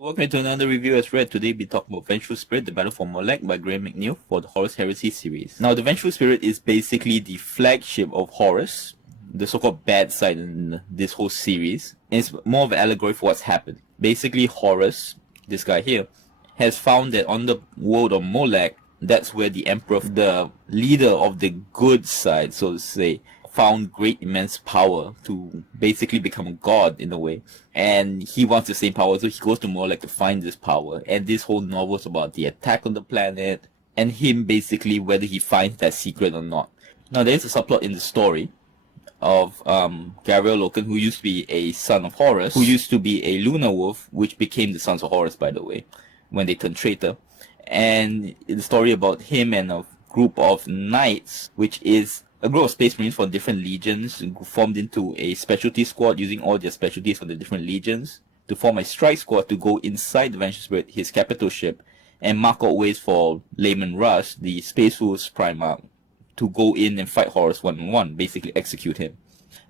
Welcome to another review as read. Today we talk about Vengeful Spirit, the Battle for Molech by Graham McNeil for the Horus Heresy series. Now the Vengeful Spirit is basically the flagship of Horus, the so-called bad side in this whole series. And it's more of an allegory for what's happened. Basically Horus, this guy here, has found that on the world of Molech, that's where the Emperor, the leader of the good side, so to say, found great immense power to basically become a god in a way, and he wants the same power, so he goes to Molech to find this power. And this whole novel is about the attack on the planet and him basically whether he finds that secret or not. Now there's a subplot in the story of Gabriel Loken, who used to be a son of Horus, who used to be a lunar wolf, which became the sons of Horus, by the way, when they turned traitor. And the story about him and a group of knights, which is a group of space marines from different legions formed into a specialty squad using all their specialties from the different legions to form a strike squad to go inside the Vengeful Spirit, his capital ship, and mark out ways for Layman Russ, the Space Wolves Primarch, to go in and fight Horus one-on-one, basically execute him.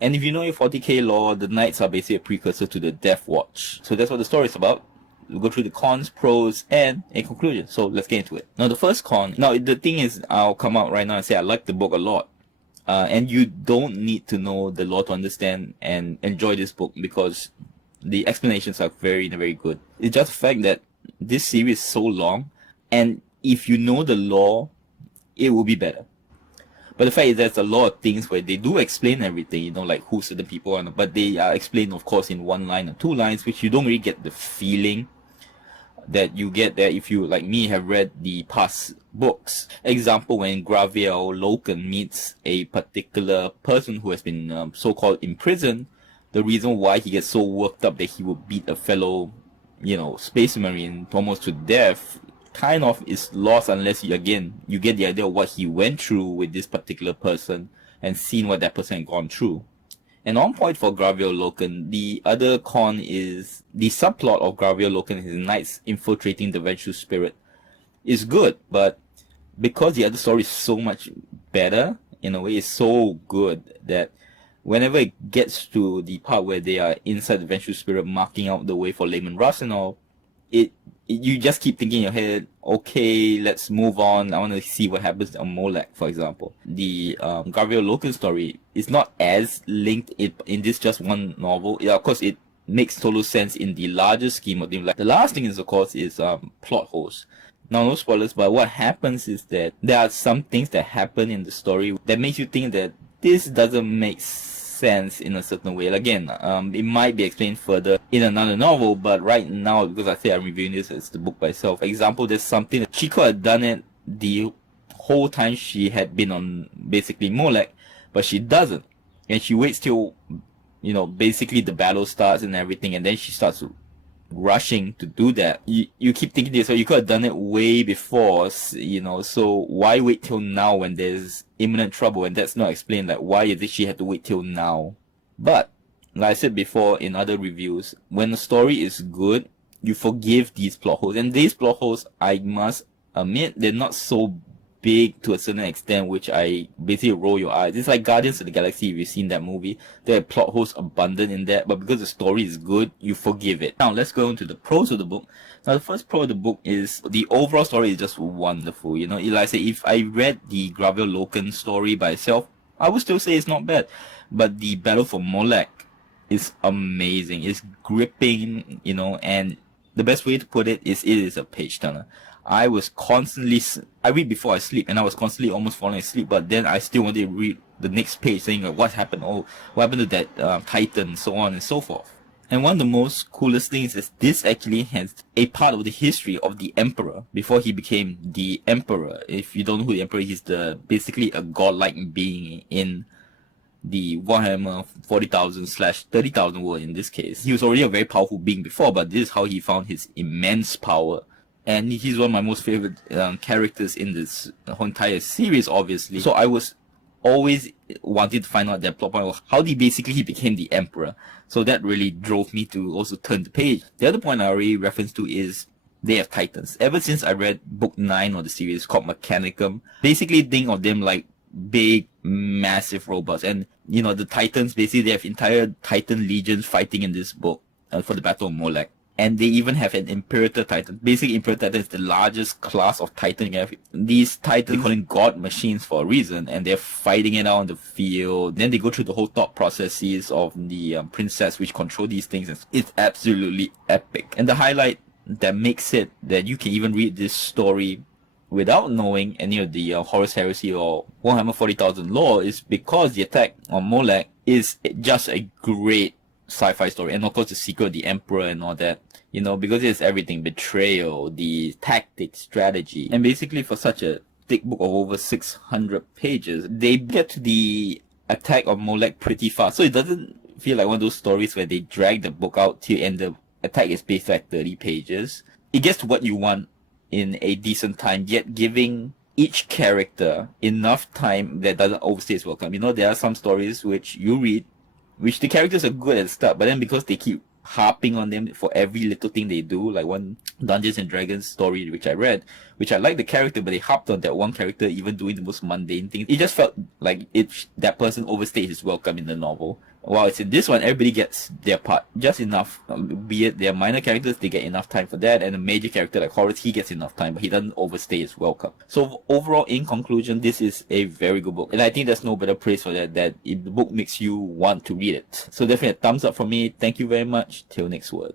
And if you know your 40k lore, the Knights are basically a precursor to the Death Watch. So that's what the story is about. We'll go through the cons, pros, and a conclusion. So let's get into it. Now the first con, now the thing is, I'll come out right now and say I like the book a lot. And you don't need to know the lore to understand and enjoy this book, because the explanations are very, very good. It's just the fact that this series is so long, and if you know the lore, it will be better. But the fact is there's a lot of things where they do explain everything, you know, like who certain people are, but they are explained, of course, in one line or two lines, which you don't really get the feeling that you get there if you, like me, have read the past books. Example, when Gabriel Loken meets a particular person who has been so-called imprisoned, the reason why he gets so worked up that he would beat a fellow, you know, space marine almost to death, kind of is lost unless you get the idea of what he went through with this particular person and seen what that person had gone through. And on point for Gabriel Loken, the other con is the subplot of Gabriel Loken and his knights infiltrating the Vengeful Spirit is good, but because the other story is so much better, in a way, it's so good that whenever it gets to the part where they are inside the Vengeful Spirit marking out the way for Layman Russ and all, you just keep thinking in your head, okay, let's move on. I want to see what happens on Molech, for example. The Gabriel Loken story is not as linked in this just one novel. Yeah, of course, it makes total sense in the larger scheme of things. Like the last thing is, of course, is plot holes. Now, no spoilers, but what happens is that there are some things that happen in the story that makes you think that this doesn't make sense in a certain way. Again, it might be explained further in another novel, but right now, because I say I'm reviewing this as the book by itself, example, there's something that she could have done it the whole time she had been on basically Molech, but she doesn't, and she waits till, you know, basically the battle starts and everything, and then she starts rushing to do that. You keep thinking this, so you could have done it way before, you know, so why wait till now when there's imminent trouble? And that's not explained, like why is it she had to wait till now? But like I said before in other reviews, when the story is good, you forgive these plot holes, and these plot holes, I must admit, they're not so big to a certain extent, which I basically roll your eyes. It's like Guardians of the Galaxy. If you've seen that movie, there are plot holes abundant in that, but because the story is good, you forgive it. Now let's go into the pros of the book. Now the first pro of the book is the overall story is just wonderful. You know, like I say, if I read the Gabriel Loken story by itself, I would still say it's not bad, but the Battle for Molech is amazing. It's gripping, you know, and the best way to put it is a page turner. I read before I sleep, and I was constantly almost falling asleep, but then I still wanted to read the next page saying, like, what happened? Oh, what happened to that Titan, so on and so forth. And one of the most coolest things is this actually has a part of the history of the Emperor before he became the Emperor. If you don't know who the Emperor is, he's basically a godlike being in the Warhammer 40,000/30,000 world in this case. He was already a very powerful being before, but this is how he found his immense power. And he's one of my most favorite characters in this whole entire series, obviously. So I was always wanted to find out that plot point of how he became the Emperor. So that really drove me to also turn the page. The other point I already referenced to is they have Titans. Ever since I read book 9 of the series called Mechanicum, basically think of them like big, massive robots. And, you know, the Titans, basically they have entire Titan legions fighting in this book for the Battle of Molech. And they even have an Imperator Titan. Basically, Imperator Titan is the largest class of Titan you have. These Titans, they call them god machines for a reason, and they're fighting it out on the field. Then they go through the whole thought processes of the princess, which control these things. It's absolutely epic. And the highlight that makes it that you can even read this story without knowing any of the Horus Heresy or Warhammer 40,000 lore is because the attack on Molech is just a great sci-fi story. And of course the secret of the Emperor and all that, you know, because it's everything: betrayal, the tactics, strategy. And basically for such a thick book of over 600 pages, they get to the attack of Molech pretty fast. So it doesn't feel like one of those stories where they drag the book out till and the attack is basically like 30 pages. It gets to what you want in a decent time, yet giving each character enough time that doesn't overstay its welcome. You know, there are some stories which you read, which the characters are good at the start, but then because they keep harping on them for every little thing they do, like one Dungeons and Dragons story which I read, which I liked the character, but they harped on that one character even doing the most mundane things. It just felt like that person overstayed his welcome in the novel. While it's in this one, everybody gets their part, just enough. Be it they're minor characters, they get enough time for that, and a major character like Horus, he gets enough time, but he doesn't overstay his welcome. So overall, in conclusion, this is a very good book, and I think there's no better praise for that, the book makes you want to read it. So definitely a thumbs up from me. Thank you very much. Till next word.